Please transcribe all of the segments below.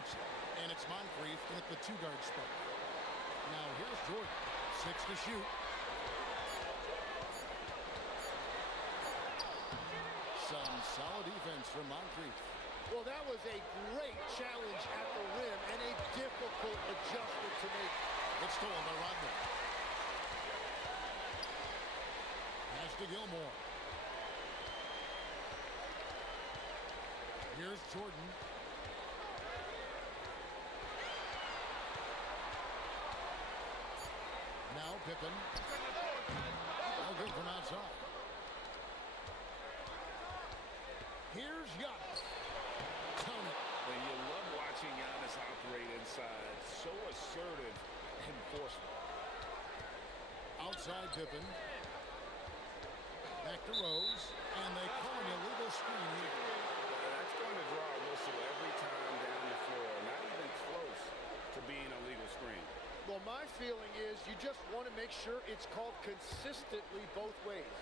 Robertson. And it's Moncrief at the two-guard spot. Now here's Jordan. 6 to shoot. Some solid defense from Moncrief. Well, that was a great challenge at the rim and a difficult adjustment to make. It's stolen by Rodman. Pass to Gilmore. Here's Jordan. Now Pippen. No good from outside. Here's Giannis. Count it. And you love watching Giannis operate inside. So assertive enforcement. Outside Pippen. Back to Rose. And they call an illegal screen here. That's going to draw a whistle every time down the floor. Not even close to being a legal screen. Well, my feeling is you just want to make sure it's called consistently both ways.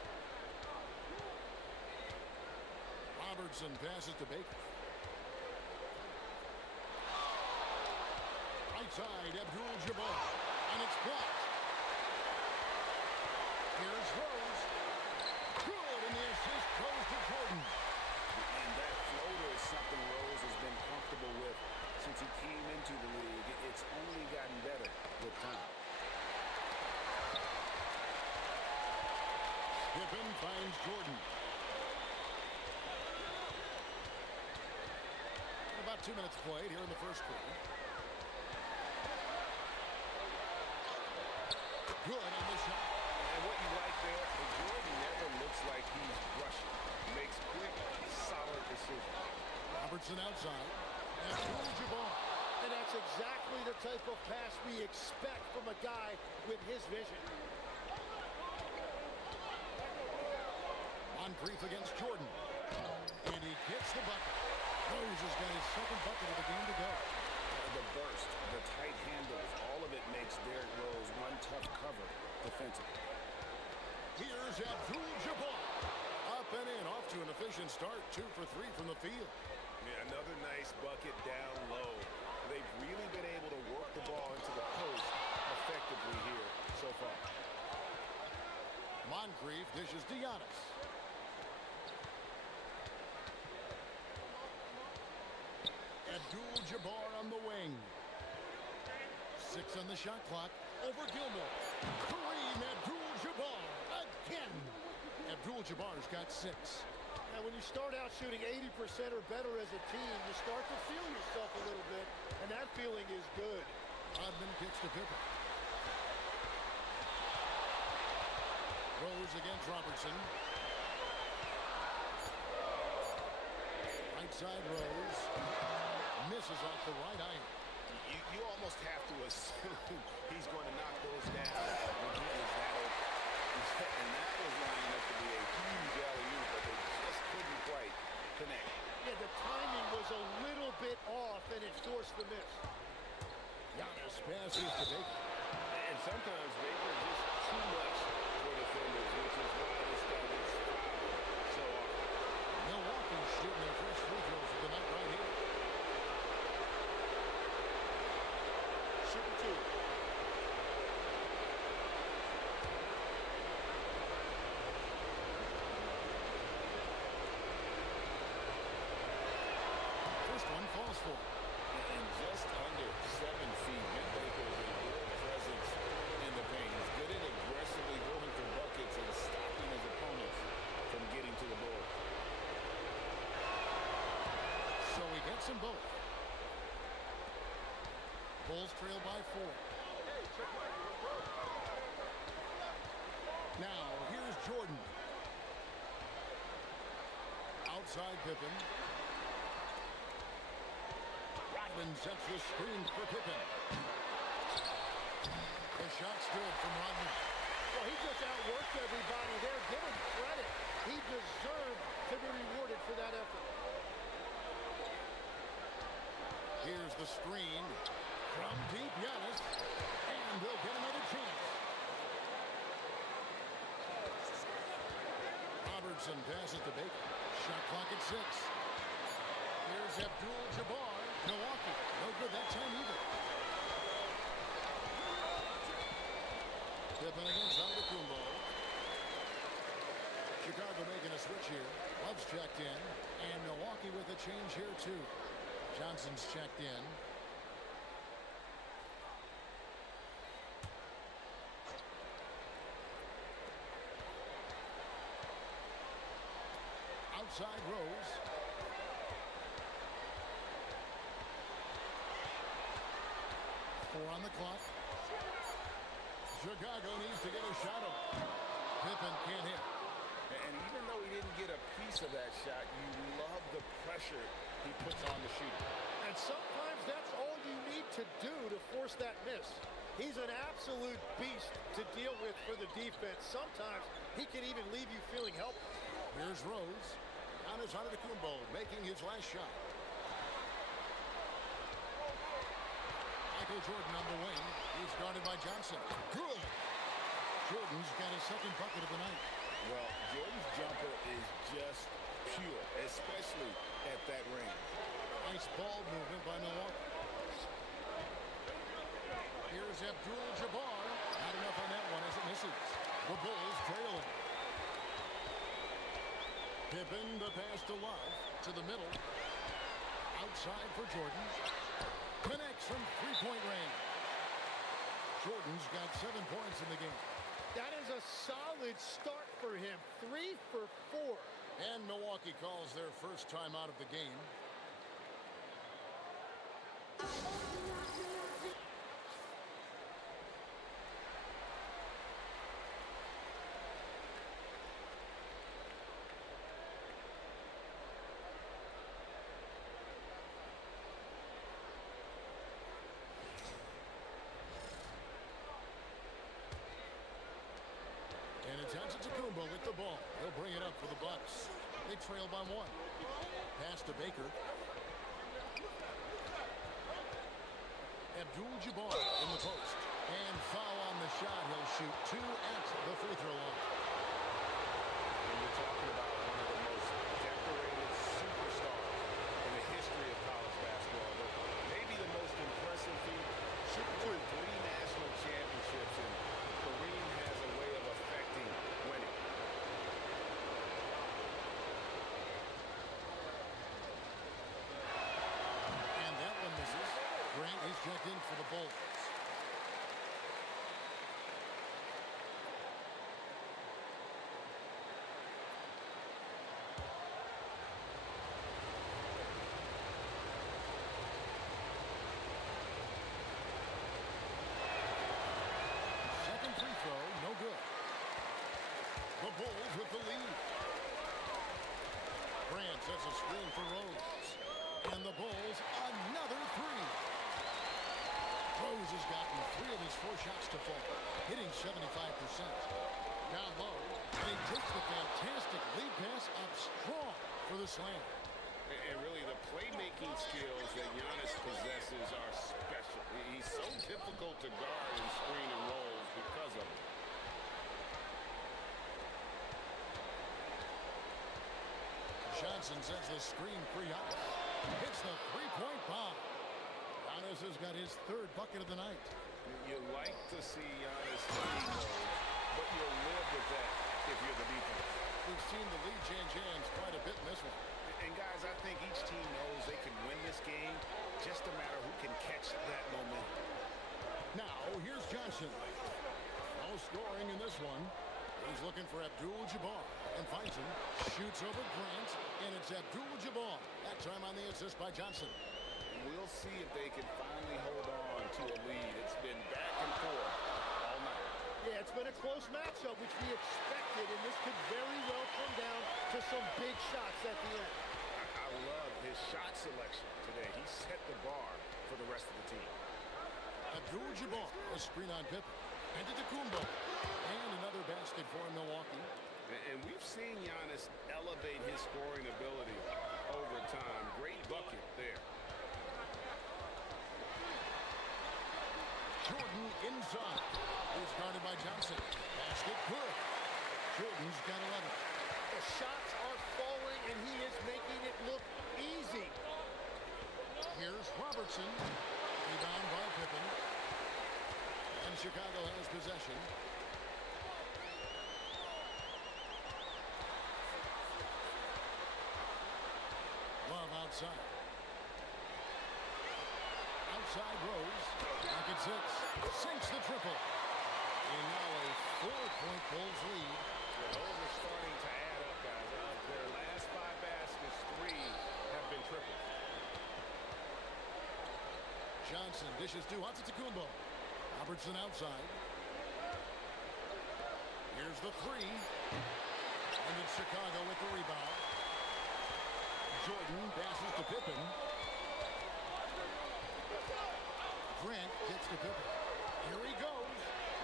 Robertson passes to Baker. Right side, Abdul-Jabbar. And it's blocked. Here's Rose. Good, and the assist goes to Jordan. And that floater is something Rose has been comfortable with since he came into the league. It's only gotten better with time. Pippen finds Jordan. About 2 minutes played here in the first quarter. Good on the shot. And what you like there, Jordan never looks like he's rushing. Makes quick, solid decisions. Robertson outside. Abdul-Jabbar. And that's exactly the type of pass we expect from a guy with his vision. Moncrief against Jordan. And he gets the bucket. Rose has got his second bucket of the game to go. The burst, the tight handles, all of it makes Derrick Rose one tough cover defensively. Here's Abdul-Jabbar. Up and in, off to an efficient start. 2 for 3 from the field. Yeah, another nice bucket down low. They've really been able to work the ball into the post effectively here so far. Moncrief dishes to Giannis. Abdul-Jabbar on the wing. 6 on the shot clock. Over Gilmore. Kareem Abdul-Jabbar again. Abdul-Jabbar's got 6. Now, when you start out shooting 80% or better as a team, you start to feel yourself a little bit, and that feeling is good. Rodman kicks to Pippen. Rose against Robertson. Right side Rose. Misses off the right iron. You almost have to assume he's going to knock those down when he is that open. And that was lining up to be a huge alley-oop, but they just couldn't quite connect. Yeah, the timing was a little bit off, and it forced the miss. Giannis passes to Baker. And sometimes Baker is just too much for defenders, which is why this guy gets fouled so often. Milwaukee's shooting their first free throws of the night right here. Shooting 2. Falls for. And just under 7 feet, Baker is a real presence in the paint. He's good at aggressively going for buckets and stopping his opponents from getting to the board. So he gets them both. Bulls trail by 4. Now, here's Jordan. Outside Pippen. Rodman sets the screen for Pippen. The shot's good from Rodman. Well, he just outworked everybody there. Give him credit. He deserved to be rewarded for that effort. Here's the screen from deep Giannis. And they'll get another chance. Robertson passes to Baker. Shot clock at 6. Here's Abdul-Jabbar. Milwaukee, no good that time either. Pippen against Antetokounmpo. Chicago making a switch here. Love's checked in. And Milwaukee with a change here too. Johnson's checked in. Outside Rose. Four on the clock. Chicago needs to get a shot up. Pippen can't hit. And even though he didn't get a piece of that shot, you love the pressure he puts on the shooter. And sometimes that's all you need to do to force that miss. He's an absolute beast to deal with for the defense. Sometimes he can even leave you feeling helpless. Here's Rose. Giannis Antetokounmpo making his last shot. Michael Jordan on the wing. He's guarded by Johnson. Good. Jordan's got his second bucket of the night. Well, Jordan's jumper is just pure, especially at that range. Nice ball movement by Milwaukee. Here's Abdul-Jabbar. Not enough on that one as it misses. The Bulls trailing. Pippen, the pass to Love. To the middle. Outside for Jordan. Connects from three-point range. Jordan's got 7 points in the game. That is a solid start for him. 3 for 4. And Milwaukee calls their first time out of the game. And it's Antetokounmpo with the ball. He'll bring it up for the Bucks. They trail by 1. Pass to Baker. Abdul-Jabbar in the post. And foul on the shot. He'll shoot 2 at the free throw line. And you're talking about one of the most decorated superstars in the history of college basketball. But maybe the most impressive feat. Shooting 3 national championships, and Kareem has a way of affecting winning. And that one misses. Grant is checked in for the Bulls. Second free throw, no good. The Bulls with the lead. Grant sets a screen for Rose. And the Bulls, another 3. Rose has gotten 3 of his 4 shots to fall, hitting 75%. Down low, and he takes the fantastic lead pass up strong for the slam. And really, the playmaking skills that Giannis possesses are special. He's so difficult to guard in screen and rolls because of it. Johnson sets the screen for Giannis. Hits the three-point bomb. Giannis has got his 3rd bucket of the night. You like to see Giannis taking those, but you'll live with that if you're the defense. We've seen the lead Jans quite a bit in this one. And guys, I think each team knows they can win this game. Just a matter who can catch that momentum. Now, here's Johnson. No scoring in this one. He's looking for Abdul-Jabbar and finds him. Shoots over Grant, and it's Abdul-Jabbar. That time on the assist by Johnson. We'll see if they can finally hold on to a lead. It's been back and forth all night. Yeah, it's been a close matchup, which we expected, and this could very well come down to some big shots at the end. I love his shot selection today. He set the bar for the rest of the team. Abdul-Jabbar, a screen on Pippen. Antetokounmpo, and another basket for Milwaukee. And we've seen Giannis elevate his scoring ability over time. Great bucket there. Jordan inside. He's guarded by Johnson. Basket good. Jordan's got 11. The shots are falling, and he is making it look easy. Here Here's Robertson. Rebound by Pippen. And Chicago has possession. Love outside. Outside Rose. Back at 6. Sinks the triple. And now a 4-point Bulls lead. Well, those are starting to add up, guys. Their last 5 baskets, 3 have been tripled. Johnson dishes to Antetokounmpo. Robertson outside. Here's the 3. And it's Chicago with the rebound. Jordan passes to Pippen. Grant gets to Pippen. Here he goes.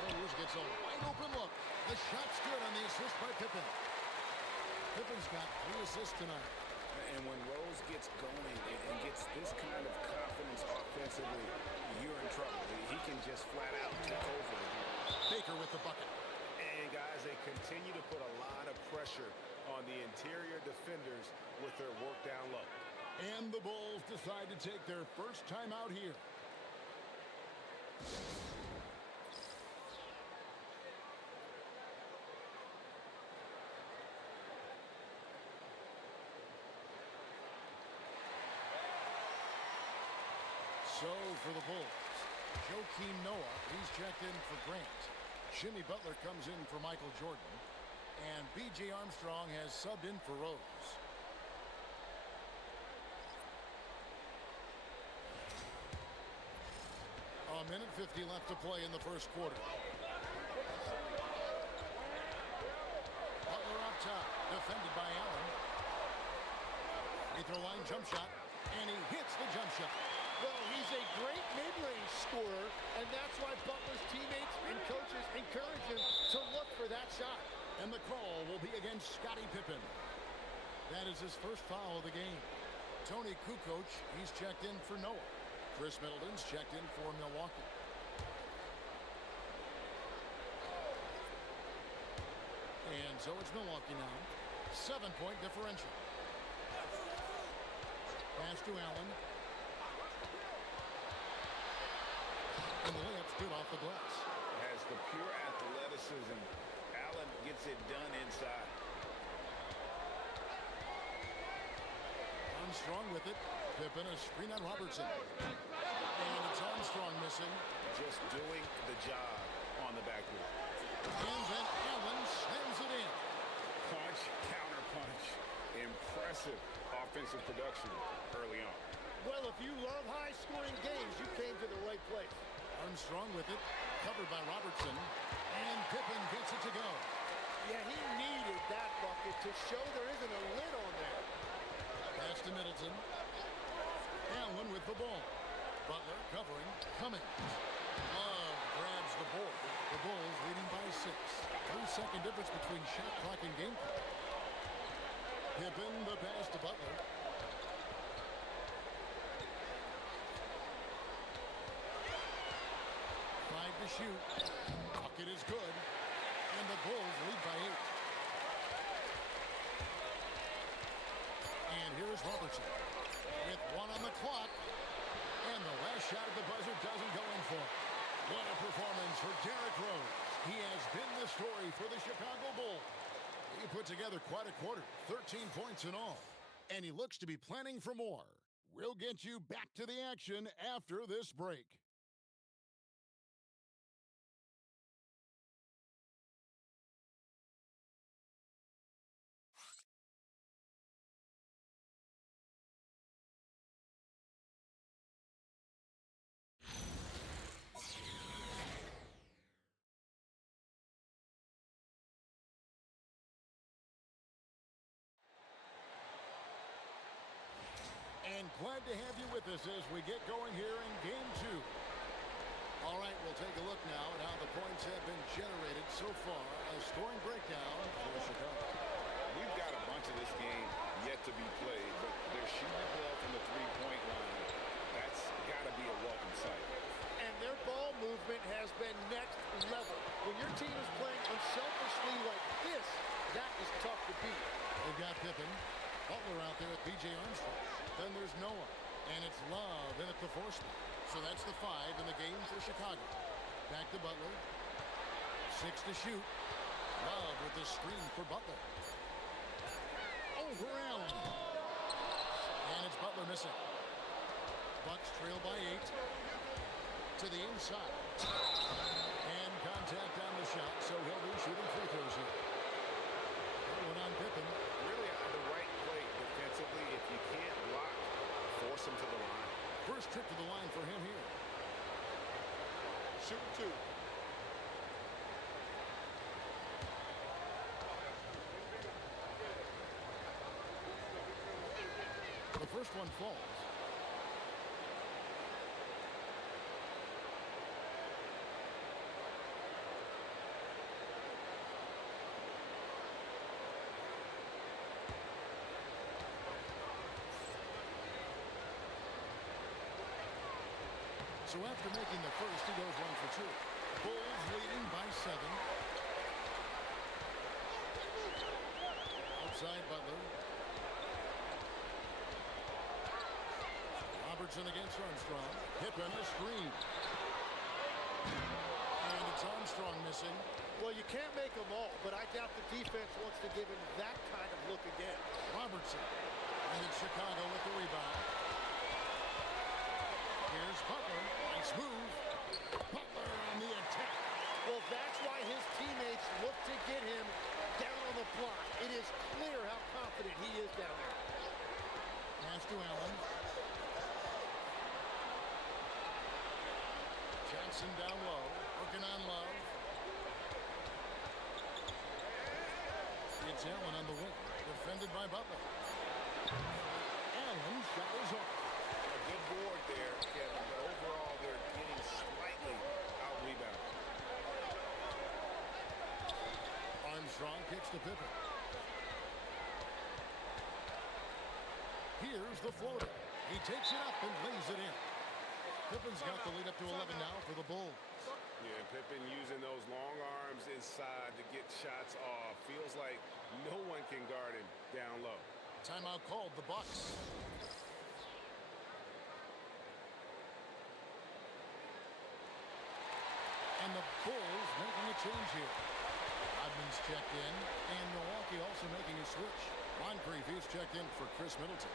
Rose gets a wide open look. The shot's good on the assist by Pippen. Pippen's got 3 assists tonight. And when Rose gets going and gets this kind of confidence offensively, you're in trouble. He can just flat out take over again. Baker with the bucket. And guys, they continue to put a lot of pressure on the interior defenders with their work down low. And the Bulls decide to take their first time out here. So for the Bulls, Joakim Noah, he's checked in for Grant. Jimmy Butler comes in for Michael Jordan. And B.J. Armstrong has subbed in for Rose. A minute 50 left to play in the first quarter. Butler up top, defended by Allen. Free throw line jump shot, and he hits the jump shot. Well, he's a great mid-range scorer, and that's why Butler's teammates and coaches encourage him to look for that shot. And the call will be against Scottie Pippen. That is his first foul of the game. Tony Kukoc, he's checked in for Noah. Chris Middleton's checked in for Milwaukee. And so it's Milwaukee now. 7-point differential. Pass to Allen. And the layup's good off the glass. Has the pure athleticism. Allen gets it done inside. Armstrong with it. Pippen a screen on Robertson. And it's Armstrong missing. Just doing the job on the backboard. And then Allen slams it in. Punch, counter punch. Impressive offensive production early on. Well, if you love high-scoring games, you came to the right place. Armstrong with it. Covered by Robertson. And Pippen gets it to go. Yeah, he needed that bucket to show there isn't a lid on there. Pass to Middleton. Allen with the ball. Butler covering. Cummings. Love grabs the board. The Bulls leading by 6. 3-second difference between shot clock and game clock. Pippen the pass to Butler. Five to shoot. Bucket is good. And the Bulls lead by 8. And here's Robertson with 1 on the clock. And the last shot at the buzzer doesn't go in for him. What a performance for Derrick Rose. He has been the story for the Chicago Bulls. He put together quite a quarter, 13 points in all. And he looks to be planning for more. We'll get you back to the action after this break. And glad to have you with us as we get going here in Game 2. All right, we'll take a look now at how the points have been generated so far. A scoring breakdown for Chicago. We've got a bunch of this game yet to be played, but they're shooting well from the three-point line. That's got to be a welcome sight. And their ball movement has been next level. When your team is playing unselfishly like this, that is tough to beat. They've got Pippen. Butler out there with B.J. Armstrong. Then there's Noah. And And it's Love in at the force. So that's the 5 in the game for Chicago. Back to Butler. 6 to shoot. Love with the screen for Butler. Over Allen. And it's Butler missing. Bucks trail by 8. To the inside. And contact on the shot, so he'll be shooting free throws here. One on Pippen. Really the right play defensively. If you can't block, force him to the line. First trip to the line for him here. Shoot 2. The first one falls. So after making the first, he goes 1 for 2. Bulls leading by 7. Outside Butler. Robertson against Armstrong. Pippen a screen. And it's Armstrong missing. Well, you can't make them all, but I doubt the defense wants to give him that kind of look again. Robertson. And it's Chicago with the rebound. Here's Butler. Nice move. Butler on the attack. Well, that's why his teammates look to get him down on the block. It is clear how confident he is down there. Pass to Allen. Johnson down low. Working on Love. It's Allen on the wing. Defended by Butler. Allen shot is off. A good board there, Kevin, but overall they're getting slightly out-rebounded. Armstrong kicks to Pippen. Here's the floater. He takes it up and lays it in. Pippen's got the lead up to 11 now for the Bulls. Yeah, Pippen using those long arms inside to get shots off. Feels like no one can guard him down low. Timeout called, the Bucks. And the Bulls making a change here. Rodman's checked in, and Milwaukee also making a switch. Moncrief is checked in for Chris Middleton.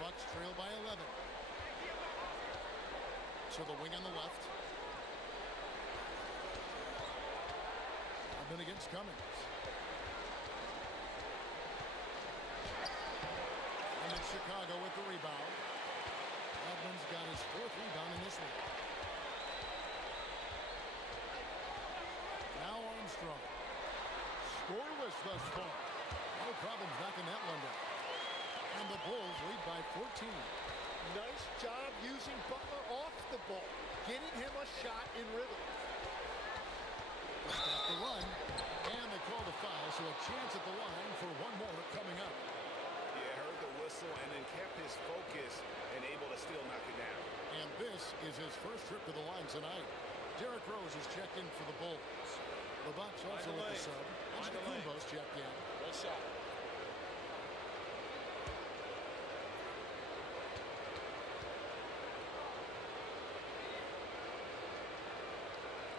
Bucks trail by 11. So the wing on the left. Rodman against Cummings. And it's Chicago with the rebound. Rodman's got his 4th rebound in this one. Now Armstrong. Scoreless thus far. No problems knocking that one down. And the Bulls lead by 14. Nice job using Butler off the ball, getting him a shot in rhythm. Stop the run, and they call the foul, so a chance at the line for one more coming up. Yeah, heard the whistle and then kept his focus and able to still knock it down. And this is his first trip to the line tonight. Derrick Rose is checked in for the Bulls. The Bucks also with the sub. Antetokounmpo's checked in. Well shot.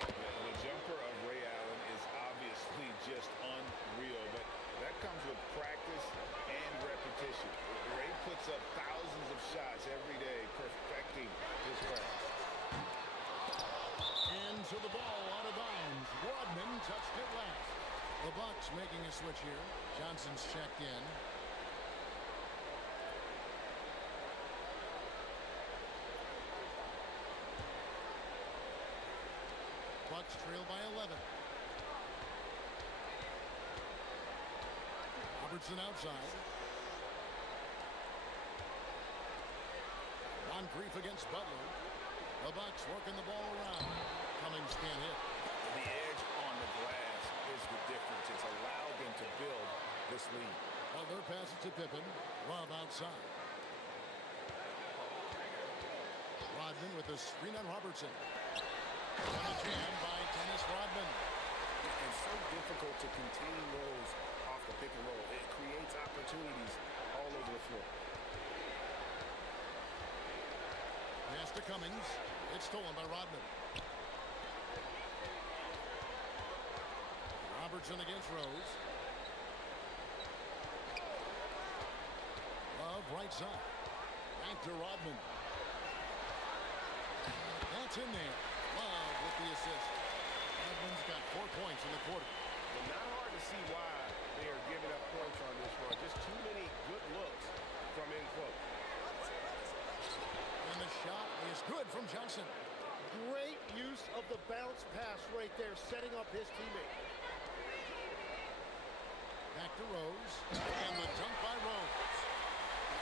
The jumper of Ray Allen is obviously just unreal, but that comes with practice and repetition. Ray puts up thousands of shots every day, perfecting his craft. Into the ball out of bounds. Rodman touched it last. The Bucks making a switch here. Johnson's checked in. Bucks trail by 11. Robertson outside. Moncrief against Butler. The Bucks working the ball around. Cummings can't hit. The edge on the glass is the difference. It's allowed them to build this lead. Butler passes to Pippen. Love outside. Rodman with a screen on Robertson. On the jam by Dennis Rodman. And so difficult to contain Rose off the pick and roll. It creates opportunities all over the floor. Pass to Cummings. It's stolen by Rodman. Robertson against Rose. Love right side. Back to Rodman. That's in there. Love with the assist. Rodman's got 4 points in the quarter. Well, not hard to see why they are giving up points on this run. Just too many good looks from in close. And the shot is good from Johnson. Great use of the bounce pass right there, setting up his teammate. Back to Rose. And the dunk by Rose.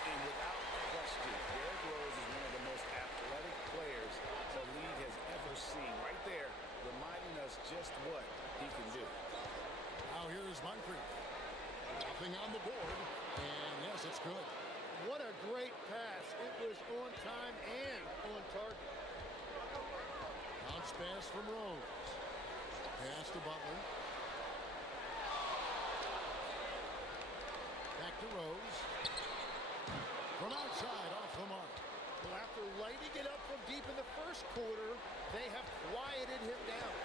And without question, Derrick Rose is one of the most athletic players the league has ever seen. Right there, reminding us just what he can do. Now here's Moncrief. Nothing on the board. And yes, it's good. What a great pass. It was on time and on target. Bounce pass from Rose. Pass to Butler. Back to Rose. From outside, off the mark. Well, after lighting it up from deep in the first quarter, they have quieted him down.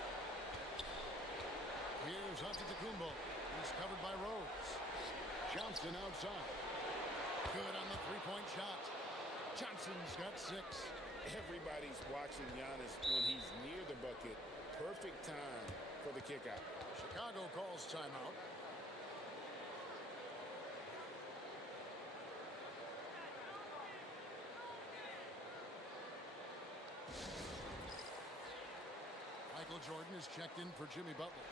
Here's Antetokounmpo. He's covered by Rose. Johnson outside. Good on the three-point shot. Johnson's got 6. Everybody's watching Giannis when he's near the bucket. Perfect time for the kickout. Chicago calls timeout. Michael Jordan is checked in for Jimmy Butler.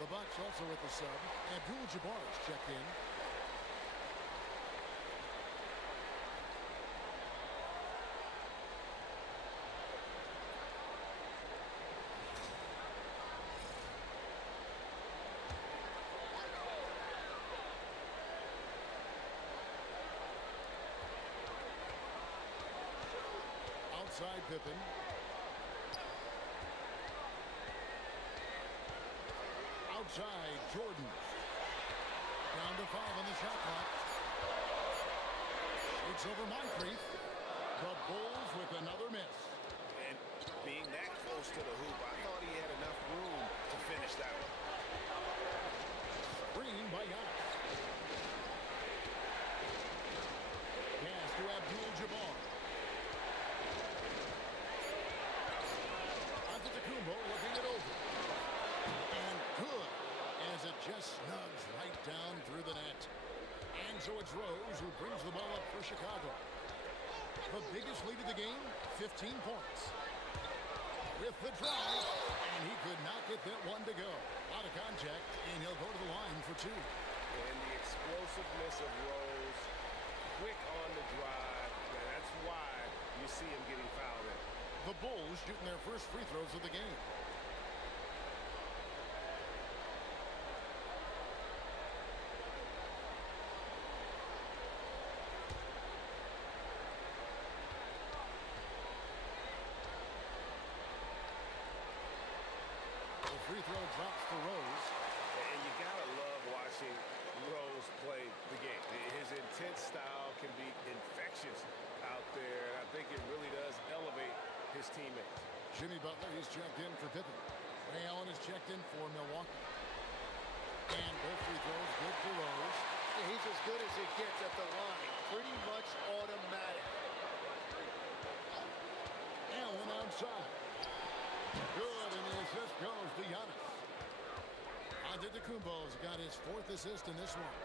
The Bucks also with the sub. Abdul-Jabbar is checked in. Outside Pippen. Outside Jordan. Down to 5 on the shot clock. Shoots over Moncrief. The Bulls with another miss. And being that close to the hoop, I thought he had enough room to finish that one. Screen by Giannis. Pass to Abdul-Jabbar. Antetokounmpo looking it over. And good, as it just snugs right down through the net. And so it's Rose who brings the ball up for Chicago. The biggest lead of the game, 15 points. With the drive, and he could not get that one to go. A lot of contact, and he'll go to the line for 2. And the explosiveness of Rose, quick on the drive, and that's why you see him getting fouled in. The Bulls shooting their first free throws of the game. The free throw drops for Rose. And you gotta love watching Rose play the game. His intense style can be infectious out there, and I think it really does elevate his teammates. Jimmy Butler, he's checked in for Pippen. Ray Allen is checked in for Milwaukee. And both free throws good for Rose. He's as good as it gets at the line. Pretty much automatic. Allen outside. Good, and the assist goes to Giannis. Antetokounmpo's got his 4th assist in this one.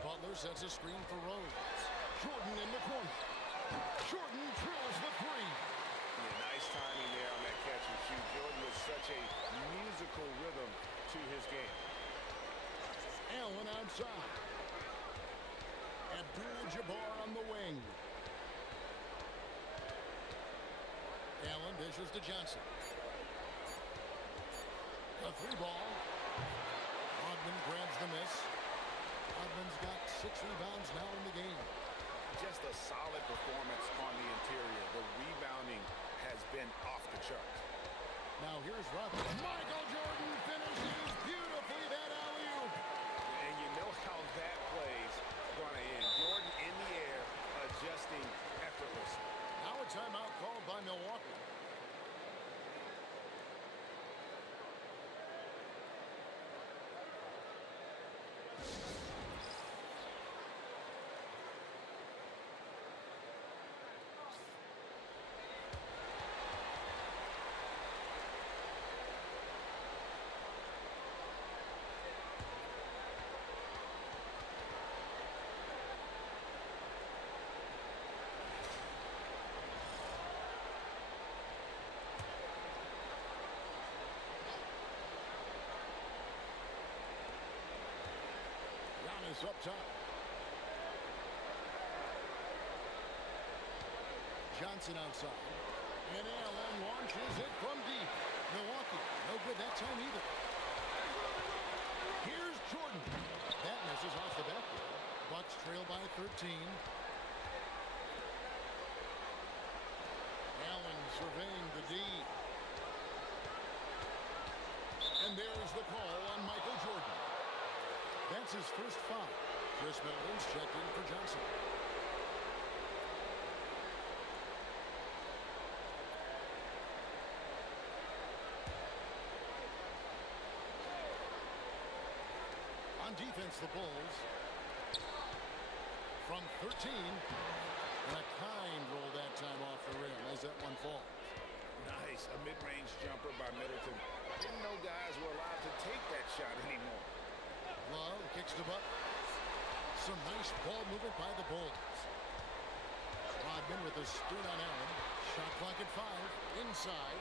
Butler sets a screen for Rose. Jordan in the corner. Jordan drills the 3. Yeah, nice timing there on that catch and shoot. Jordan with such a musical rhythm to his game. Allen outside. Abdul-Jabbar on the wing. Allen dishes to Johnson. A 3 ball. Rodman grabs the miss. Rodman's got 6 rebounds now in the game. Just a solid performance on the interior. The rebounding has been off the charts. Now here's Rodman. Michael Jordan finishes beautifully that alley-oop. And you know how that play's going to end. Jordan in the air, adjusting effortlessly. Now a timeout called by Milwaukee. Giannis up top. Johnson outside. And Allen launches it from deep. Milwaukee, no good that time either. Here's Jordan. That misses off the backboard. Bucks trail by 13. Allen surveying the D. And there's the call on Michael Jordan. That's his first foul. Chris Middleton's checked in for Johnson. On defense, the Bulls. From 13. And a kind roll that time off the rim as that one falls. Nice. A mid-range jumper by Middleton. Didn't know guys were allowed to take that shot anymore. Love kicks to Buck. Some nice ball movement by the Bulls. Rodman with a screen on Allen. Shot clock at 5. Inside.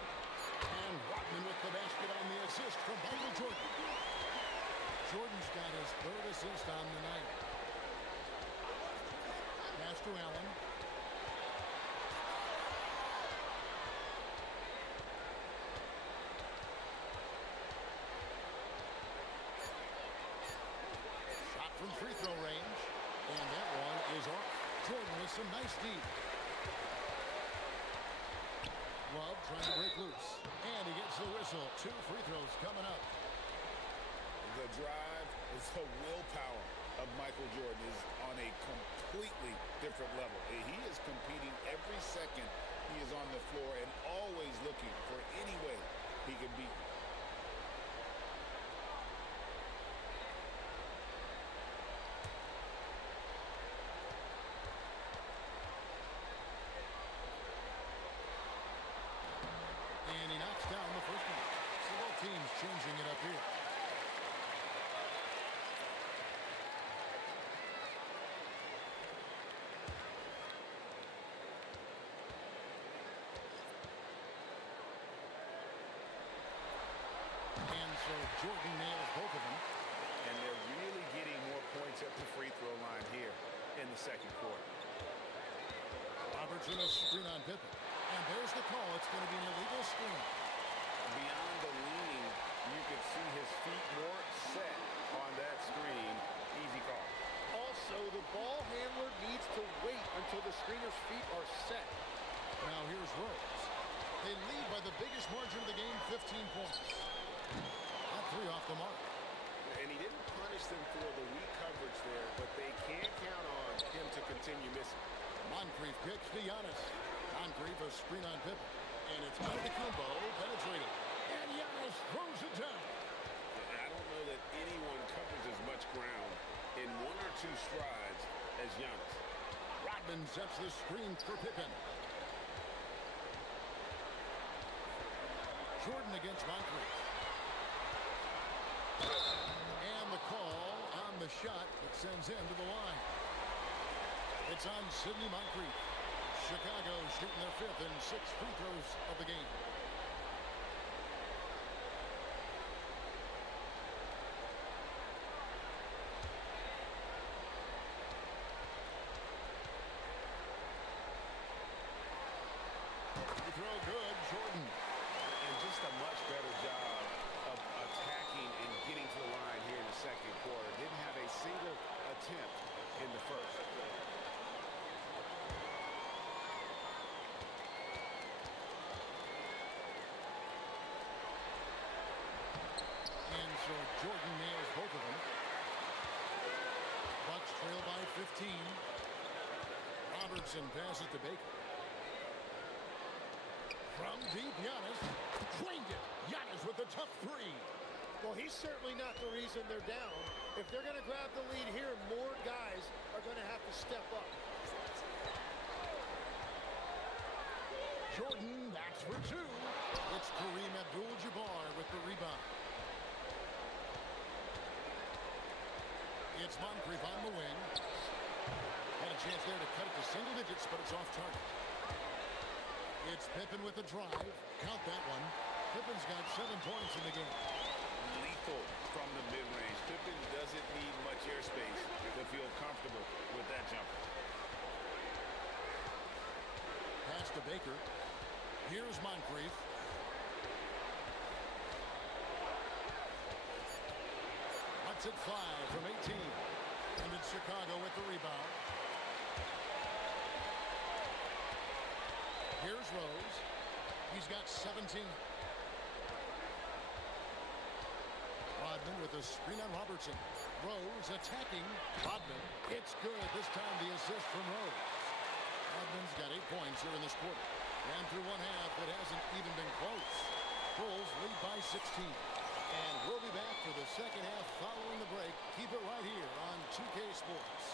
And Rodman with the basket on the assist from Michael Jordan. Jordan's got his third assist on the night. Pass to Allen. From free throw range, and that one is off. Jordan with some nice D. Love trying to break loose, and he gets the whistle. 2 free throws coming up. The drive is the willpower of Michael Jordan is on a completely different level. He is competing every second he is on the floor and always looking for any way he can beat you. Teams changing it up here. And so Jordan nails both of them. And they're really getting more points at the free throw line here in the second quarter. Robertson a screen on Pippen. And there's the call. It's going to be an illegal screen. Beyond the leaning, you could see his feet more set on that screen. Easy call. Also, the ball handler needs to wait until the screener's feet are set. Now here's Rose. They lead by the biggest margin of the game, 15 points. That 3 off the mark. And he didn't punish them for the weak coverage there, but they can't count on him to continue missing. Moncrief kicks to Giannis. Moncrief a screen on Pippen. And it's Antetokounmpo penetrating. And Giannis throws it down. I don't know that anyone covers as much ground in 1 or 2 strides as Giannis. Rodman sets the screen for Pippen. Jordan against Moncrief. And the call on the shot that sends him to the line. It's on Sidney Moncrief. Chicago shooting their 5th and 6th free throws of the game. Free throw good, Jordan. And just a much better job of attacking and getting to the line here in the second quarter. Didn't have a single attempt in the first. so Jordan nails both of them. Bucks trail by 15. Robertson passes to Baker. From deep, Giannis drained it. Giannis with a tough three. Well, he's certainly not the reason they're down. If they're going to grab the lead here, more guys are going to have to step up. Jordan backs for two. It's Kareem Abdul-Jabbar with the rebound. It's Moncrief on the wing. Had a chance there to cut it to single digits, but it's off target. It's Pippen with the drive. Count that one. Pippen's got 7 points in the game. Lethal from the mid-range. Pippen doesn't need much airspace to feel comfortable with that jumper. Pass to Baker. Here's Moncrief. Lets it fly from 18. And it's Chicago with the rebound. Here's Rose. He's got 17. Rodman with a screen on Robertson. Rose attacking. Rodman. It's good. This time the assist from Rose. Rodman's got 8 points here in this quarter. And through one half, it hasn't even been close. Bulls lead by 16. And we'll be back for the second half following the break. Keep it right here on 2K Sports.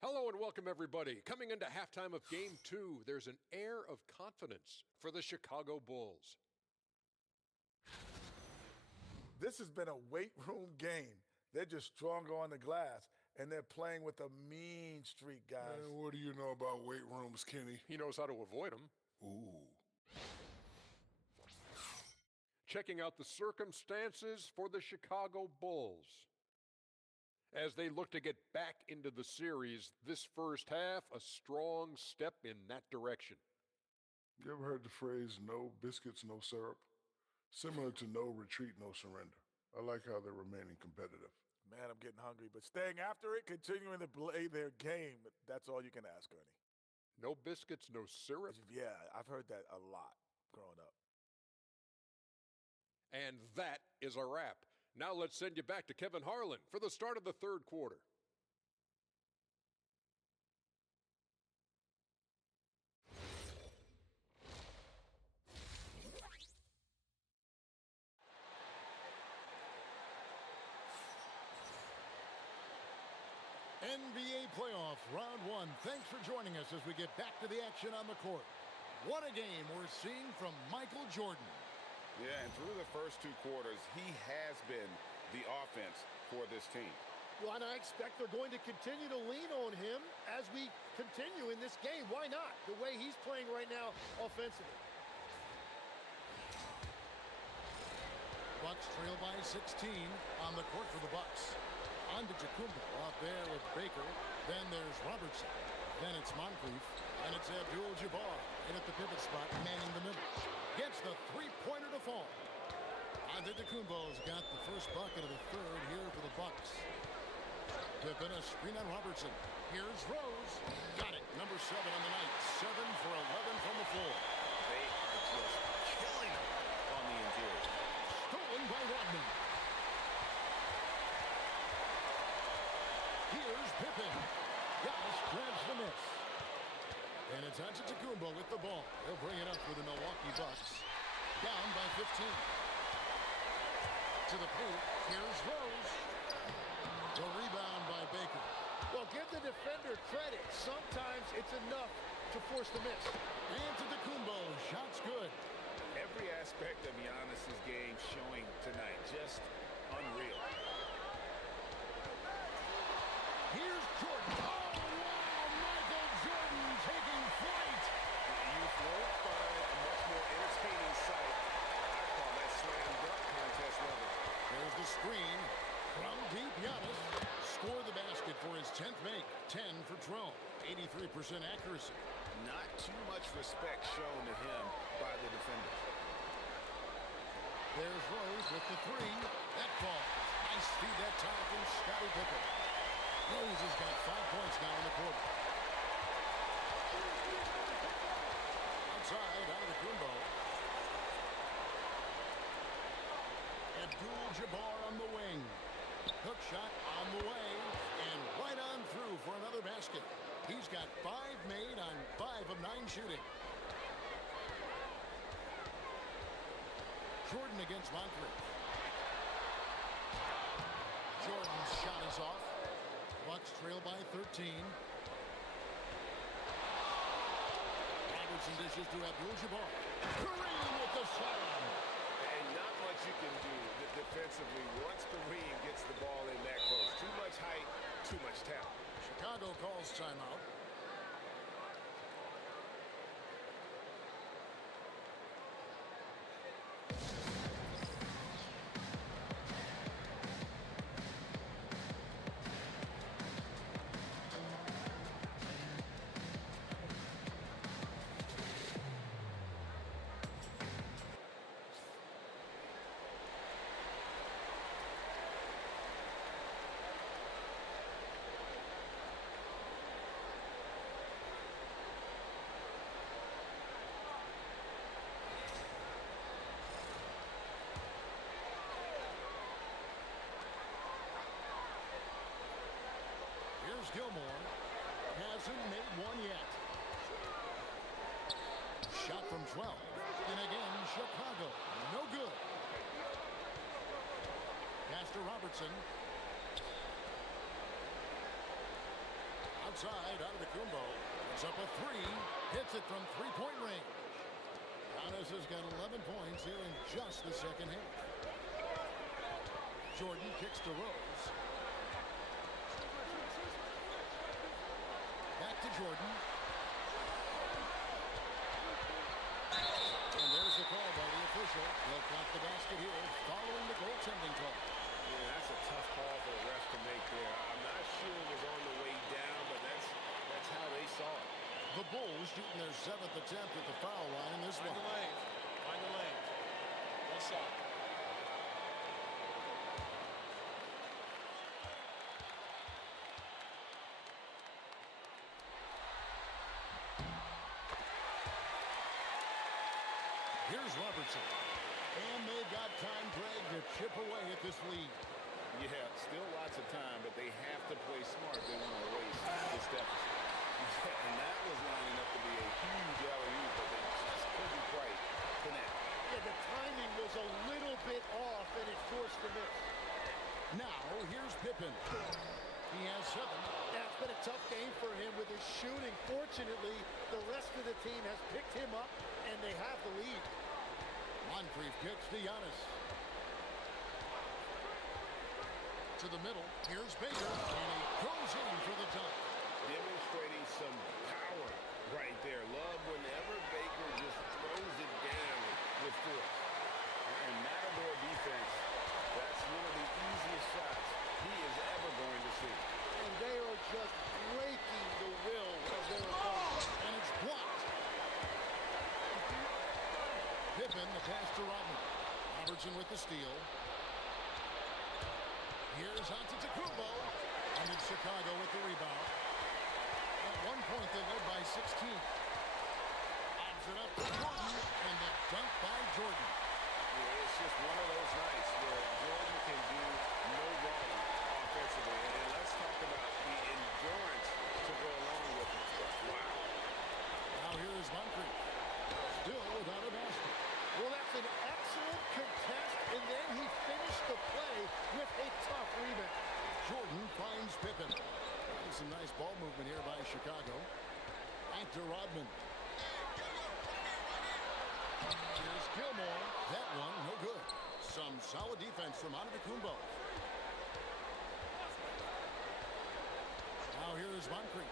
Hello and welcome, everybody. Coming into halftime of Game 2, there's an air of confidence for the Chicago Bulls. This has been a weight room game. They're just stronger on the glass, and they're playing with a mean streak, guys. Man, what do you know about weight rooms, Kenny? He knows how to avoid them. Ooh. Checking out the circumstances for the Chicago Bulls. As they look to get back into the series, this first half, a strong step in that direction. You ever heard the phrase, no biscuits, no syrup? Similar to no retreat, no surrender. I like how they're remaining competitive. Man, I'm getting hungry, but staying after it, continuing to play their game, that's all you can ask, Ernie. No biscuits, no syrup. Yeah, I've heard that a lot growing up. And that is a wrap. Now let's send you back to Kevin Harlan for the start of the third quarter. NBA playoff round 1. Thanks for joining us as we get back to the action on the court. What a game we're seeing from Michael Jordan. Yeah, and through the first 2 quarters, he has been the offense for this team. Well, and I expect they're going to continue to lean on him as we continue in this game. Why not? The way he's playing right now offensively. Bucks trail by 16 on the court for the Bucks. Antetokounmpo out there with Baker. Then there's Robertson. Then it's Moncrief. And it's Abdul-Jabbar in at the pivot spot, manning the middle. Gets the three-pointer to fall. Antetokounmpo's got the first bucket of the third here for the Bucks. Pippen, a screen on Robertson. Here's Rose. Got it. Number 7 on the night. 7 for 11 from the floor. They are just killing him on the interior. Stolen by Rodman. Here's Pippen. Giannis grabs the miss. And it's Antetokounmpo with the ball. He'll bring it up for the Milwaukee Bucks. Down by 15. To the paint. Here's Rose. The rebound by Baker. Well, give the defender credit. Sometimes it's enough to force the miss. Antetokounmpo, shot's good. Every aspect of Giannis's game showing tonight. Just unreal. Here's Jordan. Oh, wow! Michael Jordan taking flight. You won't find a much more entertaining sight. I call that slam dunk contest level. There's the screen. From deep, Giannis scored the basket for his 10th make. 10 for 12. 83% accuracy. Not too much respect shown to him by the defenders. There's Rose with the three. That falls. Nice feed that time from Scottie Pippen. Rose has got 5 points now in the quarter. Outside, Antetokounmpo. Abdul-Jabbar on the wing. Hook shot on the way. And right on through for another basket. He's got 5 made on 5 of 9 shooting. Jordan against Moncrief. Jordan's shot is off. Bucks trail by 13. Robertson dishes to Abdul-Jabbar. Kareem with the slam. And not much you can do defensively once Kareem gets the ball in that close. Too much height, too much talent. Chicago calls timeout. Here's Gilmore. Hasn't made one yet. Shot from 12. And again, Chicago. No good. Pass to Robertson. Outside, Antetokounmpo. It's up a three. Hits it from three-point range. Giannis has got 11 points here in just the second half. Jordan kicks to Rose. Back to Jordan. And there's the call by the official. He'll clock the basket here following the goaltending call. Yeah, that's a tough call for the ref to make there. I'm not sure it was on the way down, but that's how they saw it. The Bulls shooting their 7th attempt at the foul line in this one. Find the lane. What's up? Here's Robertson. And they've got time, Greg, to chip away at this lead. Yeah, still lots of time, but they have to play smart if they want to erase this deficit. And that was lining up to be a huge alley-oop, but they just couldn't quite connect. Yeah, the timing was a little bit off, and it forced the miss. Now, here's Pippen. He has 7. That's been a tough game for him with his shooting. Fortunately, the rest of the team has picked him up, and they have the lead. Moncrief kicks to Giannis. To the middle. Here's Baker. And he goes in for the dunk. Demonstrating some power right there. Love whenever Baker just throws it down with force. And Matador defense, that's one of the easiest shots he is ever going to see. And they are just breaking the will of their opponent. And it's blocked. Pippen, the pass to Rodman. Robertson with the steal. Here's Antetokounmpo. And it's Chicago with the rebound. At one point, they led by 16. Lobs it up to Jordan. And the dunk by Jordan. Yeah, it's just one of those nights where Jordan can do no wrong offensively. And let's talk about the endurance to go along with it. Wow. Now here's Moncrief. Still without a basket. Well, that's an excellent contest, and then he finished the play with a tough rebound. Jordan finds Pippen. Some nice ball movement here by Chicago. Back to Rodman. Here's Gilmore. That one, no good. Some solid defense from Antetokounmpo. Now here's Moncrief.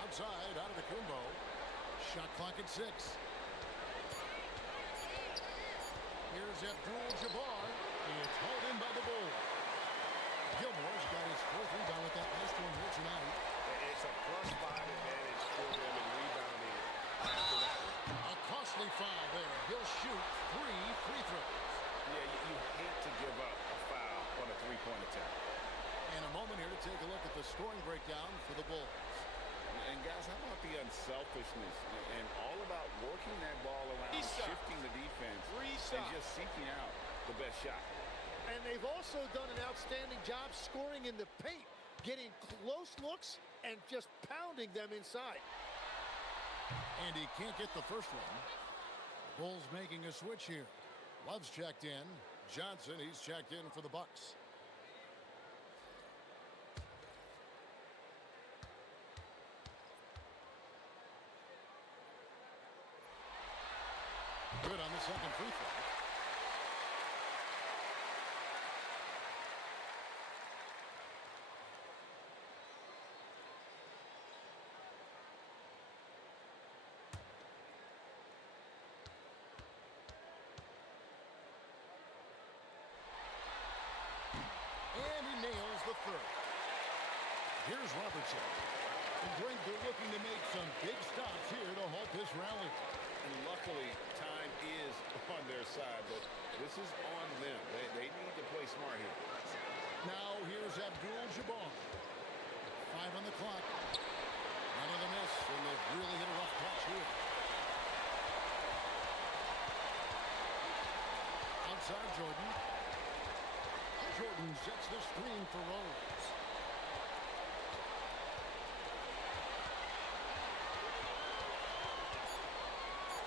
Outside, Antetokounmpo. Shot clock at 6. Here's Here's Abdul-Jabbar. It's hauled in by the Bulls. Gilmore's got his 4th rebound with that last one here tonight. It's a +5 advantage for them in rebounding after that one. A costly foul there. He'll shoot 3 free throws. Yeah, you hate to give up a foul on a three-point attempt. And a moment here to take a look at the scoring breakdown for the Bulls. And guys, how about the unselfishness and all about working that ball around, shifting the defense, and just seeking out the best shot. And they've also done an outstanding job scoring in the paint, getting close looks and just pounding them inside. And he can't get the first one. Bulls making a switch here. Love's checked in. Johnson, he's checked in for the Bucks. Good on the second free throw. And he nails the third. Here's Robertson. And Greg, they're looking to make some big stops here to halt this rally. And luckily, time is on their side, but this is on them. They need to play smart here. Now here's Abdul-Jabbar. 5 on the clock. Another miss, and they've really hit a rough patch here. Outside Jordan. Jordan sets the screen for Rose.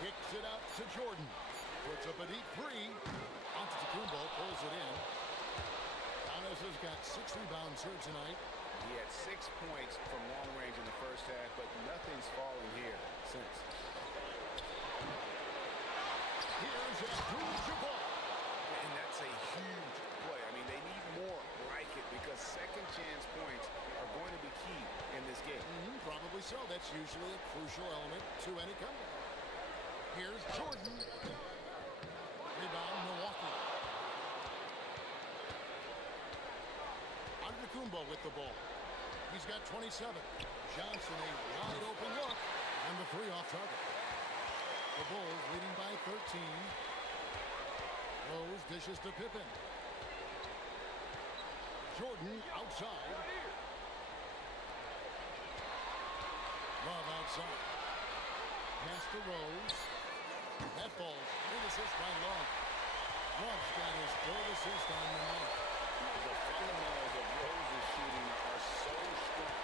Kicks it out to Jordan. Puts up a deep 3. Antetokounmpo pulls it in. Giannis has got 6 rebounds here tonight. He had 6 points from long range in the first half, but nothing's fallen here since. Here's Abdul-Jabbar. And that's a huge play. I mean, they need more like it because second chance points are going to be key in this game. Probably so. That's usually a crucial element to any comeback. Here's Jordan. Rebound, Milwaukee. Antetokounmpo with the ball. He's got 27. Johnson, a wide open look. And the 3 off target. The Bulls leading by 13. Rose dishes to Pippen. Jordan outside. Love outside. Pass to Rose. That falls. Great assist by Love. Love's got his 3rd assist on the night. The fundamentals of Rose's shooting are so strong.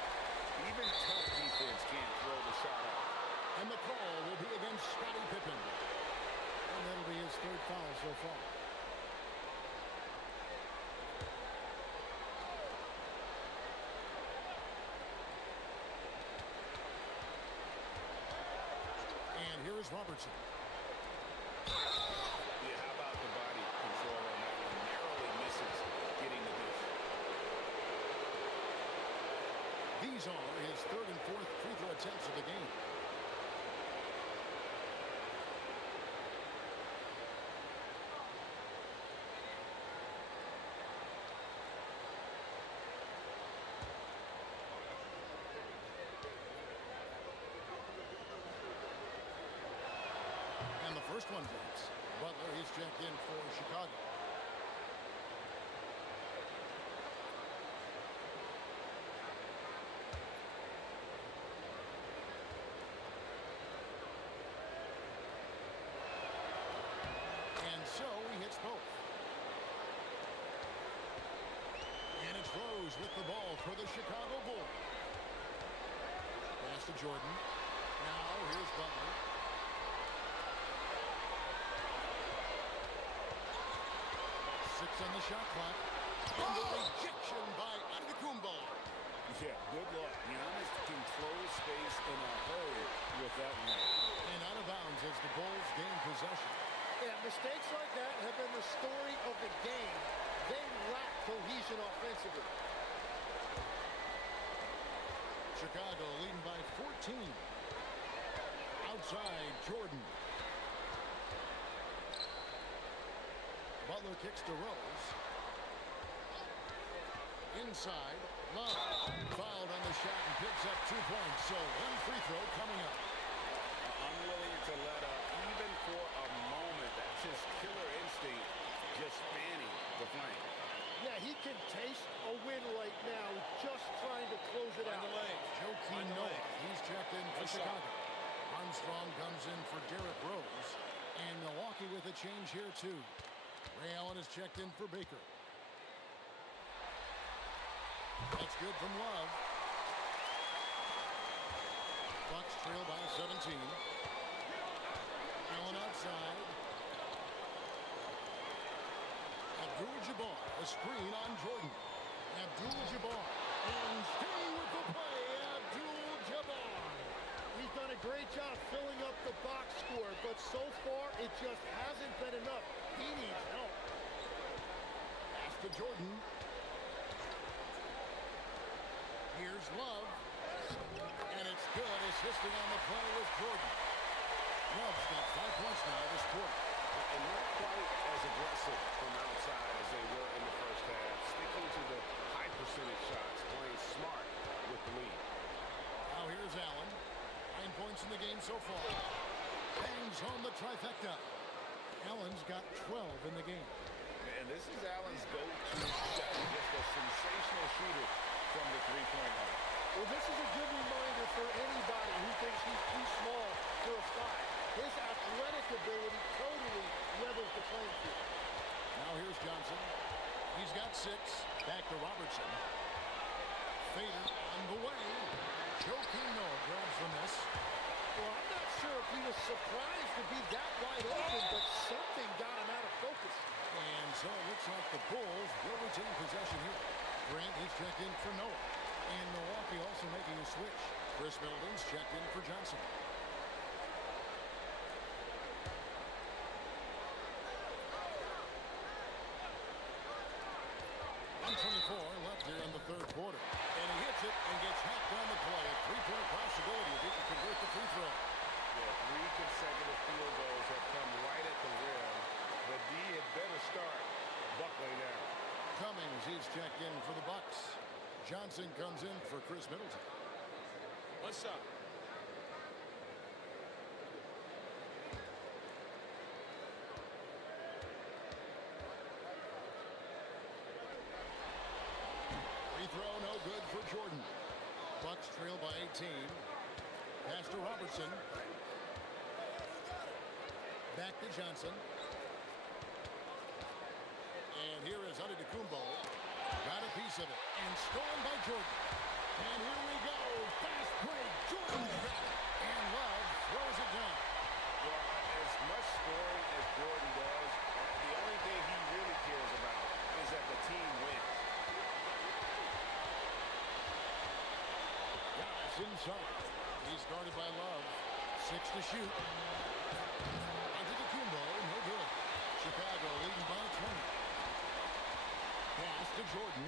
Even tough defense can't throw the shot out. And the call will be against Scottie Pippen. And that'll be his 3rd foul so far. And here is Robertson. Yeah, how about the body control on that one? Narrowly misses getting the dish. These are his 3rd and 4th free throw attempts of the game. And the first one breaks. Butler, he's checked in for Chicago. And so he hits both. And it's Rose with the ball for the Chicago Bulls. Pass to Jordan. Now here's Butler. 6 on the shot clock. And the rejection by Antetokounmpo. Yeah, good luck. Giannis can close space in a hurry with that one. And out of bounds as the Bulls gain possession. Yeah, mistakes like that have been the story of the game. They lack cohesion offensively. Chicago leading by 14. Outside, Jordan. Butler kicks to Rose. Inside, Love fouled on the shot and picks up 2 points. So one free throw coming up. Unwilling to let up even for a moment. That's his killer instinct, just fanning the flame. Yeah, he can taste a win right now, just trying to close it out. Joakim Noah, he's checked in for Chicago. Armstrong comes in for Derrick Rose. And Milwaukee with a change here, too. Ray Allen is checked in for Baker. That's good from Love. Bucks trail by 17. Allen outside. Abdul-Jabbar, a screen on Jordan. Abdul-Jabbar, and staying with the play, Abdul-Jabbar. He's done a great job filling up the box score, but so far it just hasn't been enough. He needs help. Pass to Jordan. Here's Love. And it's good. Assisting on the play with Jordan. Love's got 5 points now this quarter. And not quite as aggressive from outside as they were in the first half. Sticking to the high percentage shots, playing smart with the lead. Now here's Allen. 9 points in the game so far. Bangs home the trifecta. Allen's got 12 in the game. And this is Allen's go-to shot. Just a sensational shooter from the three-point line. Well, this is a good reminder for anybody who thinks he's too small for a 5. His athletic ability totally levels the playing field. Now here's Johnson. He's got 6. Back to Robertson. Fader on the way. Joakim Noah grabs from this. Well, I'm not sure if he was surprised to be that wide open, but something got him out of focus. And so it looks like the Bulls will retain possession here. Grant is checked in for Noah. And Milwaukee also making a switch. Chris Middleton's checked in for Johnson. 1:24 left here in the third quarter. And he hits it and gets hacked on the play. A three-point possibility if he can convert the free throw. Yeah, 3 consecutive field goals have come right at the rim. The D had better start buckling now. Cummings is checked in for the Bucks. Johnson comes in for Chris Middleton. What's up? Free throw no good for Jordan. Bucks trail by 18. Pass to Robertson. Back to Johnson. And here is Antetokounmpo. Got a piece of it. And stolen by Jordan. And here we go. Fast break. Jordan's got it. And Love throws it down. Well, as much scoring as Jordan does, the only thing he really cares about is that the team wins. Giannis inside. He's guarded by Love. 6 to shoot. Antetokounmpo, no good. Chicago leading by 20. Pass to Jordan.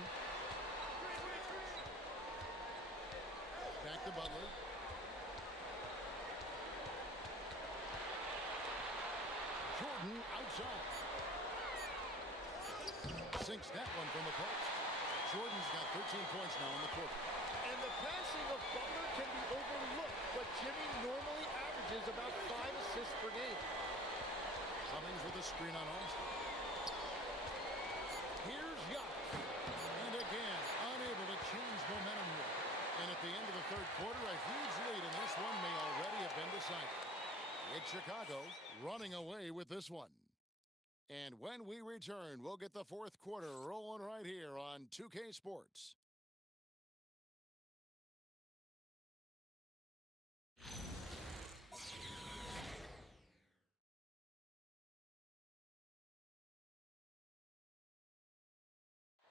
Back to Butler. Jordan outside. Sinks that one from the post. Jordan's got 13 points now in the quarter. And the passing of Butler can be overlooked, but Jimmy normally averages about 5 assists per game. Cummings with a screen on Armstrong. Here's Giannis. And again, unable to change momentum here. And at the end of the third quarter, a huge lead in this one may already have been decided. It's Chicago running away with this one. And when we return, we'll get the fourth quarter rolling right here on 2K Sports.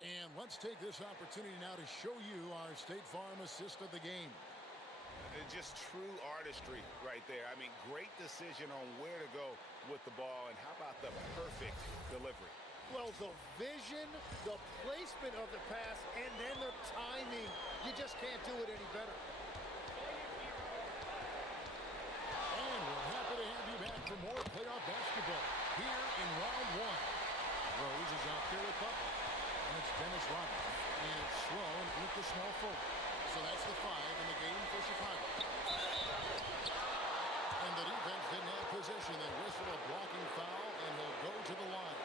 And let's take this opportunity now to show you our State Farm assist of the game. Just true artistry right there. I mean, great decision on where to go with the ball, and how about the perfect delivery? Well, the vision, the placement of the pass, and then the timing. You just can't do it any better. And we're happy to have you back for more playoff basketball here in round one. Rose Rodman. And Sloan with the small forward. So that's the 5 in the game for Chicago. And the defense didn't have possession. They whistle a blocking foul, and he'll go to the line.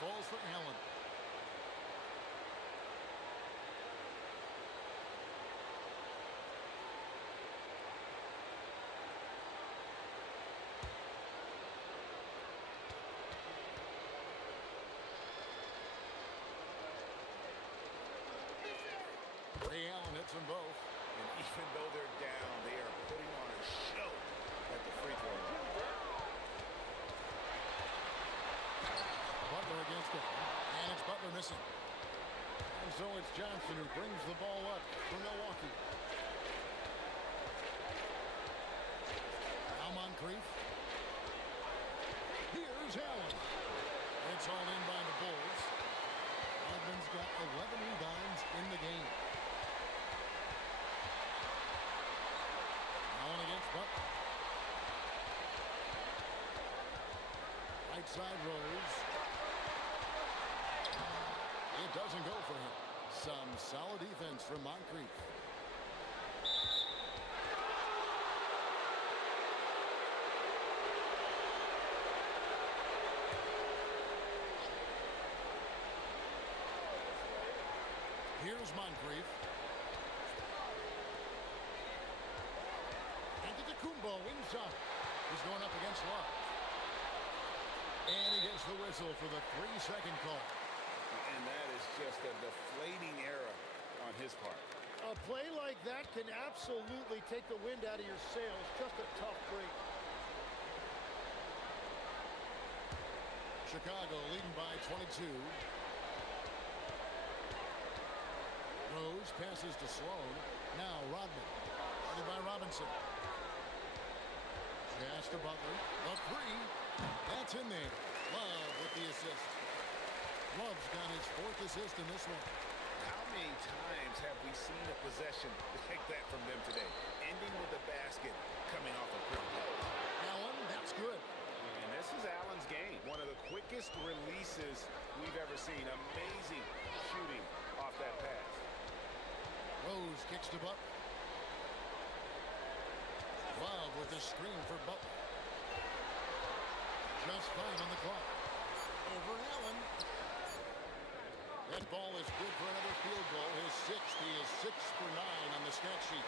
Falls for Allen. Ray Allen hits them both. And even though they're down, they are putting on a show at the free throw line. Butler against it. And it's Butler missing. And so it's Johnson who brings the ball up for Milwaukee. Now Moncrief. Here's Allen. It's all in by the Bulls. Rodman's got 11 rebounds in the game. Allen against Butler. Right side Rose. It doesn't go for him. Some solid defense from Moncrief. Here's Moncrief. Antetokounmpo inside. He's going up against Love. And he gets the whistle for the 3-second call. And that is just a deflating error on his part. A play like that can absolutely take the wind out of your sails. Just a tough break. Chicago leading by 22. Rose passes to Sloan. Now Rodman. Guarded by Robinson. Pass to Butler. The 3. That's in there. Love with the assist. Love's got his 4th assist in this one. How many times have we seen a possession like that from them today? Ending with a basket coming off a quick play. Allen, that's good. And this is Allen's game. One of the quickest releases we've ever seen. Amazing shooting off that pass. Rose kicks to Butler. Love with the screen for Butler. Just 5 on the clock. Over Allen. That ball is good for another field goal. His 6th. He is 6 for 9 on the stat sheet.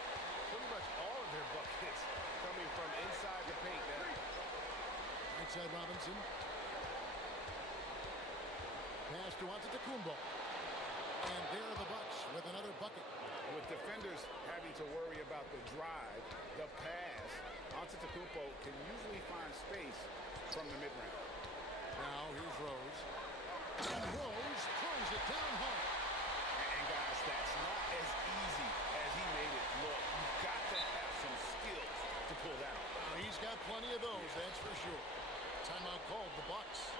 Pretty much all of their buckets coming from inside the paint now. Right side Robinson. Pass to Antetokounmpo. And there are the Bucks with another bucket. With defenders having to worry about the drive, the pass, Antetokounmpo can usually find space from the mid-range. Now here's Rose. And Rose throws it down hard. And guys, that's not as easy as he made it look. You've got to have some skills to pull that off. He's got plenty of those, that's for sure. Timeout called, the Bucks.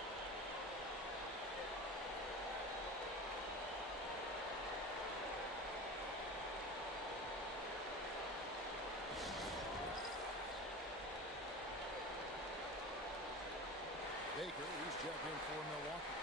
Baker, he's checked in for Milwaukee.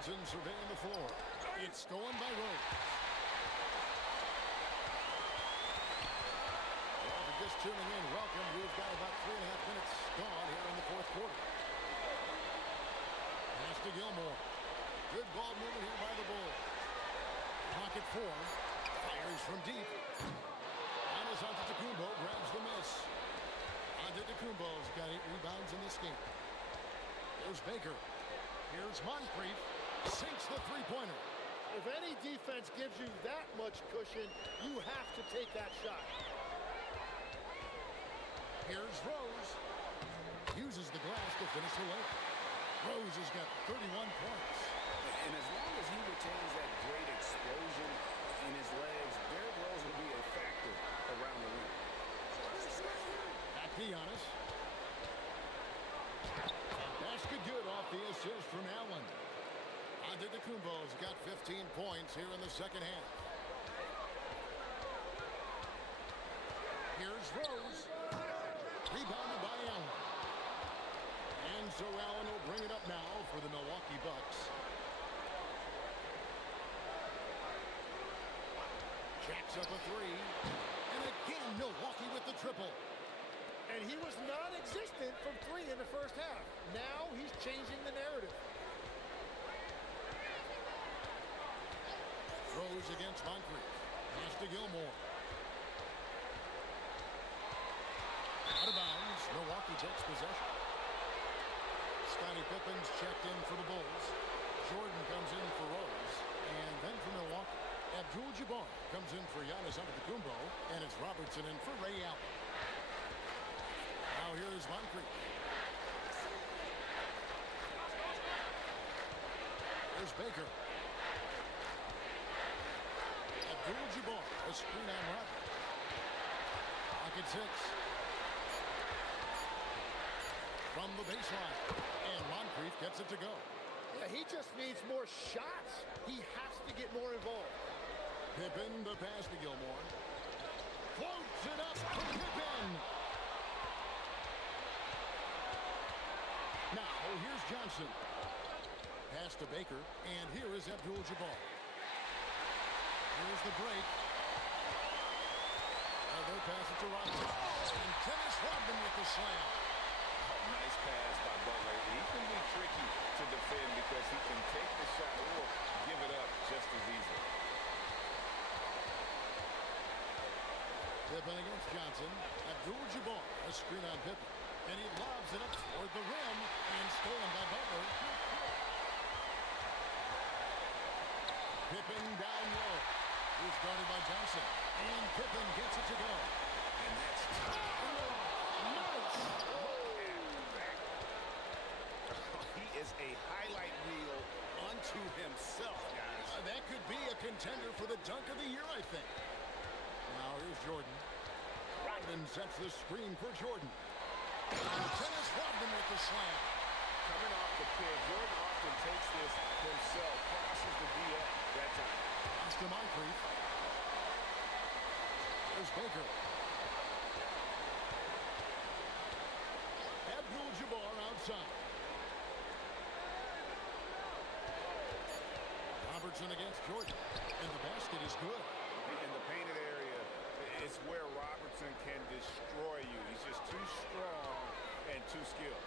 Johnson surveying the floor. It's stolen by Rose. Well, if you're just tuning in, welcome. We've got about 3.5 minutes gone here in the 4th quarter. Pass to Gilmore. Good ball movement here by the Bulls. Pocket 4. Fires from deep. Giannis Antetokounmpo grabs the miss. Antetokounmpo game. Here's Baker. Here's Moncrief. Sinks the three-pointer. If any defense gives you that much cushion, you have to take that shot. Here's Rose. Uses the glass to finish the layup. Rose has got 31 points. And as long as he retains that great explosion in his legs, Derrick Rose will be a factor around the rim. Back to Giannis. Basket good off the assist from Allen. Antetokounmpo's got 15 points here in the second half. Here's Rose. Rebounded by Allen. And so Allen will bring it up now for the Milwaukee Bucks. Jacks up a three. And again, Milwaukee with the triple. And he was non-existent from three in the first half. Now he's changing the narrative. Rose against Moncrief. Pass to Gilmore. Out of bounds. Milwaukee takes possession. Scottie Pippen's checked in for the Bulls. Jordan comes in for Rose. And then for Milwaukee, Abdul-Jabbar comes in for Giannis Antetokounmpo. And it's Robertson in for Ray Allen. Now here's Moncrief. Here's Baker. Abdul-Jabbar, a screen on Robert. Pocket six. From the baseline. And Moncrief gets it to go. Yeah, he just needs more shots. He has to get more involved. Pippen, the pass to Gilmore. Floats it up to Pippen. Now, here's Johnson. Pass to Baker. And here is Abdul-Jabbar. Here's the break. And they'll pass it to Robinson. And Dennis Rodman with the slam. Nice pass by Butler. He can be tricky to defend because he can take the shot or give it up just as easily. Pippen against Johnson. Abdul-Jabbar, a screen on Pippen. And he lobs it up toward the rim and stolen by Butler. Pippen down low. He's guarded by Johnson. And Pippen gets it to go. And that's he is a highlight reel unto himself, guys. That could be a contender for the dunk of the year, I think. Now here's Jordan. Rodman sets the screen for Jordan. And Dennis Rodman with the slam. Coming off the pick, Jordan often takes this himself, crosses the D up that time. Pass to Moncrief. There's Baker. Abdul-Jabbar outside. Robertson against Jordan. And the basket is good. In the painted area, it's where Robertson can destroy you. He's just too strong and too skilled.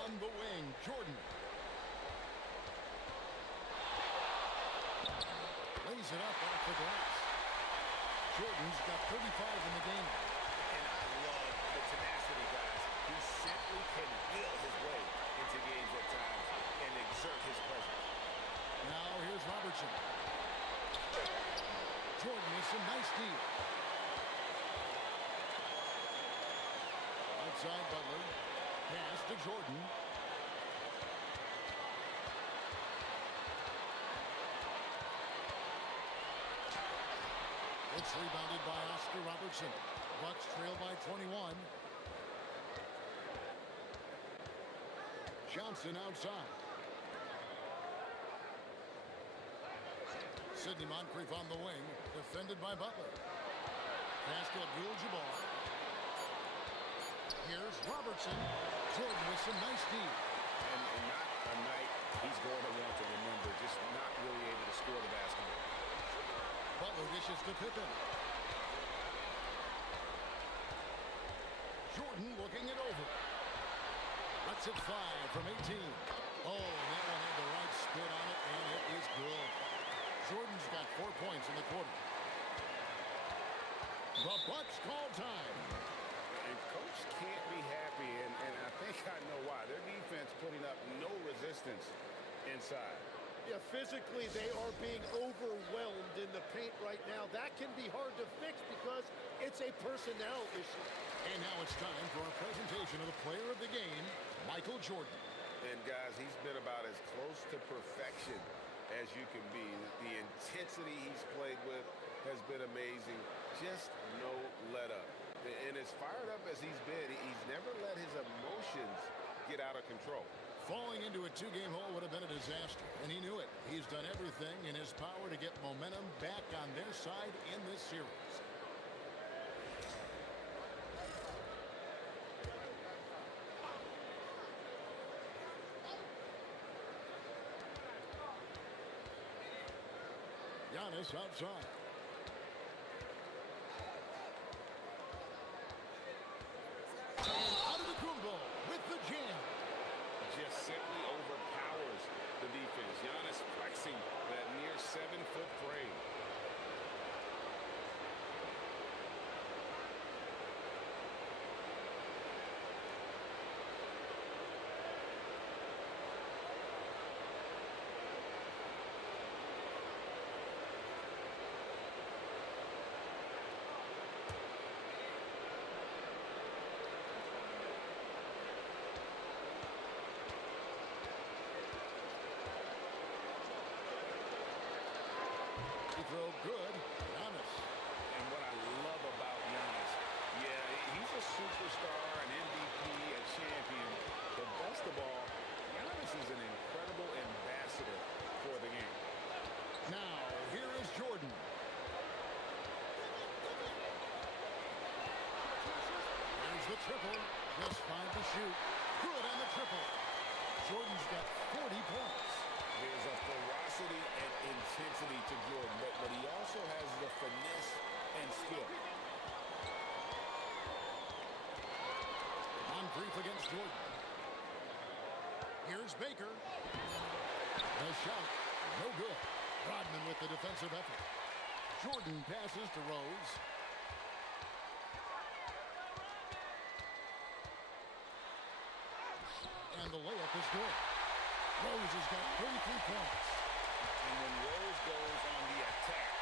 On the wing, Jordan. Lays it up off the glass. Jordan's got 35 in the game. And I love the tenacity, guys. He simply can will his way into games at times and exert his presence. Now here's Robertson. Jordan with some nice deal. Outside Butler. Pass to Jordan. It's rebounded by Oscar Robertson. Bucks trail by 21. Johnson outside. Sidney Moncrief on the wing, defended by Butler. Pass to Abdul-Jabbar. Here's Robertson. Jordan with some nice D. And not a night he's going to want to remember, just not really able to score the basketball. Butler dishes to Pippen. Jordan looking it over. Lets it fly from 18. Oh, that one had the right spin on it, and it is good. Jordan's got 4 points in the quarter. The Bucks call time. And coach can't be happy, and I think I know why. Their defense putting up no resistance inside. Yeah, physically, they are being overwhelmed in the paint right now. That can be hard to fix because it's a personnel issue. And now it's time for our presentation of the player of the game, Michael Jordan. And guys, he's been about as close to perfection as you can be. The intensity he's played with has been amazing. Just no let up. And as fired up as he's been, he's never let his emotions get out of control. Falling into a two-game hole would have been a disaster, and he knew it. He's done everything in his power to get momentum back on their side in this series. Giannis outside. And Antetokounmpo with the jam. Just simply overpowers the defense. Giannis flexing that near 7-foot frame. Throw good. Giannis. And what I love about Giannis, yeah, he's a superstar, an MVP, a champion. But best of all, Giannis is an incredible ambassador for the game. Now, here is Jordan. There's the triple. Just 5 to shoot. Good on the triple. Jordan's got 40 points. There's a ferocity and intensity to Jordan, but he also has the finesse and skill. Moncrief against Jordan. Here's Baker. The shot. No good. Rodman with the defensive effort. Jordan passes to Rose. And the layup is good. Rose has got 33 points. And when Rose goes on the attack,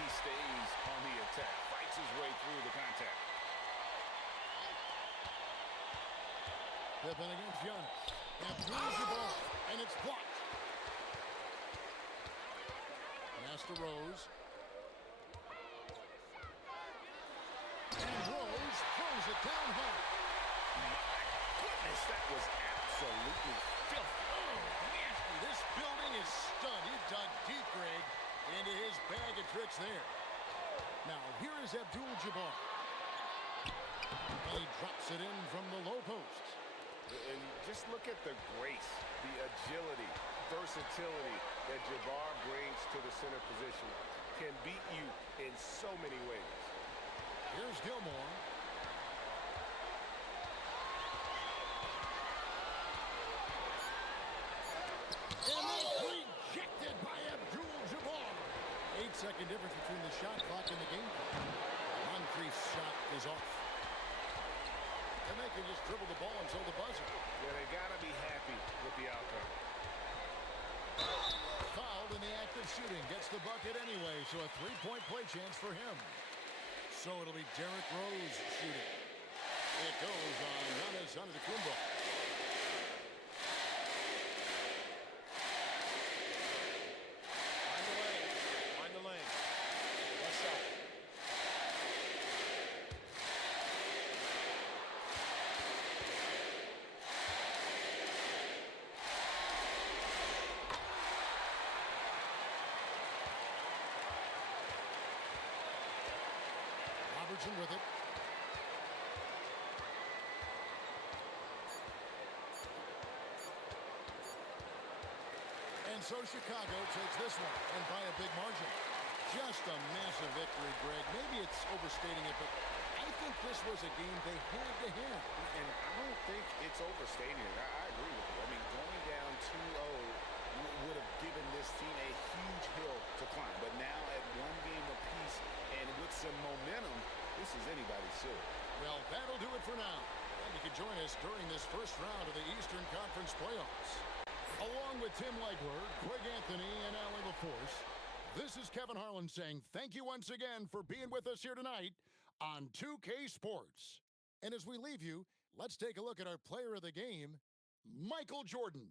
he stays on the attack, fights his way through the contact. Pippen against Giannis. Abdul-Jabbar, and it's blocked. Pass to Rose. And Rose throws it down hard. My goodness, that was absolutely filthy. This building is stunned. He dug deep, Greg, into his bag of tricks there. Now, here is Abdul-Jabbar. And he drops it in from the low post. And just look at the grace, the agility, versatility that Jabbar brings to the center position. Can beat you in so many ways. Here's Gilmore. And that's rejected by Abdul-Jabbar. 8-second difference between the shot clock and the game clock. Moncrief's shot is off. And they can just dribble the ball until the buzzer. Yeah, they got to be happy with the outcome. Fouled in the act of shooting. Gets the bucket anyway, so a three-point play chance for him. So it'll be Derrick Rose shooting. It goes on Giannis Antetokounmpo. Find the lane. What's up? Robertson with it. And so Chicago takes this one, and by a big margin. Just a massive victory, Greg. Maybe it's overstating it, but I think this was a game they had to have. And I don't think it's overstating it. I agree with you. I mean, going down 2-0 would have given this team a huge hill to climb. But now at one game apiece and with some momentum, this is anybody's silver. Well, that'll do it for now. And you can join us during this first round of the Eastern Conference playoffs. Along with Tim Legler, Greg Anthony, and Allie LaForce, this is Kevin Harlan saying thank you once again for being with us here tonight on 2K Sports. And as we leave you, let's take a look at our player of the game, Michael Jordan.